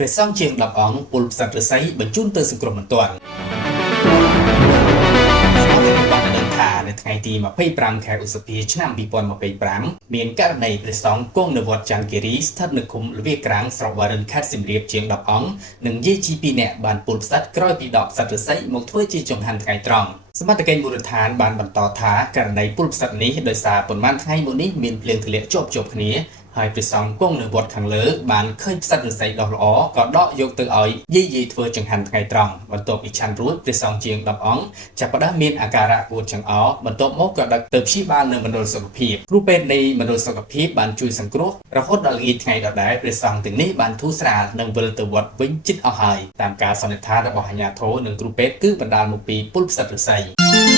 ព្រះសង្ឃជាង10អង្គពលផ្សិតឫស្សីបញ្ជូនទៅសង្គ្រោះបន្ទាន់ថានៅថ្ងៃទី25 ខែឧសភាឆ្នាំ2025មានករណីព្រះសង្ឃគង់នៅវត្តច័ន្ទគិរីស្ថិតនៅឃុំលវាក្រាំងស្រុកបារិនខេត្តសៀមរាបជាង10អង្គនិងយាយជី2នាក់បានពលផ្សិតក្រោយពីដកផ្សិតឫស្សីមកធ្វើជាចង្ហាន់ថ្ងៃត្រង់សមត្ថកិច្ចមូលដ្ឋានបានបន្តថាករណីពលផ្សិតនេះដោយសារប៉ុន្មានថ្ងៃមកនេះមានភ្លៀងធ្លាក់ជាប់គ្នាហើយព្រះសង្ឃគង់នៅវត្តខាងលើបានឃើញផ្សិតឫស្សីដុះល្អក៏ដកយកទៅឲ្យយាយធ្វើចង្ហាន់ថ្ងៃត្រង់បន្ទាប់ពីឆាន់រួចព្រះសង្ឃជាង10អង្គចាប់ផ្ដើមមានអាការៈពួតចង្អោរបន្ទាប់មកក៏ដឹកទៅព្យាបាលនៅមណ្ឌលសុខភាពគ្រូពេទ្យនៃមណ្ឌលសុខភាពបានជួយសង្គ្រោះរហូតដល់ល្ងាចថ្ងៃដដែលព្រះសង្ឃទាំងនេះបានធូរស្រាលនិងវិលទៅវត្តវិញជិតអស់ហើយតាមការសន្និដ្ឋានរបស់អាជ្ញាធរនិងគ្រូពេទ្យគឺបណ្ដាលមកពីពលផ្សិតឫស្សី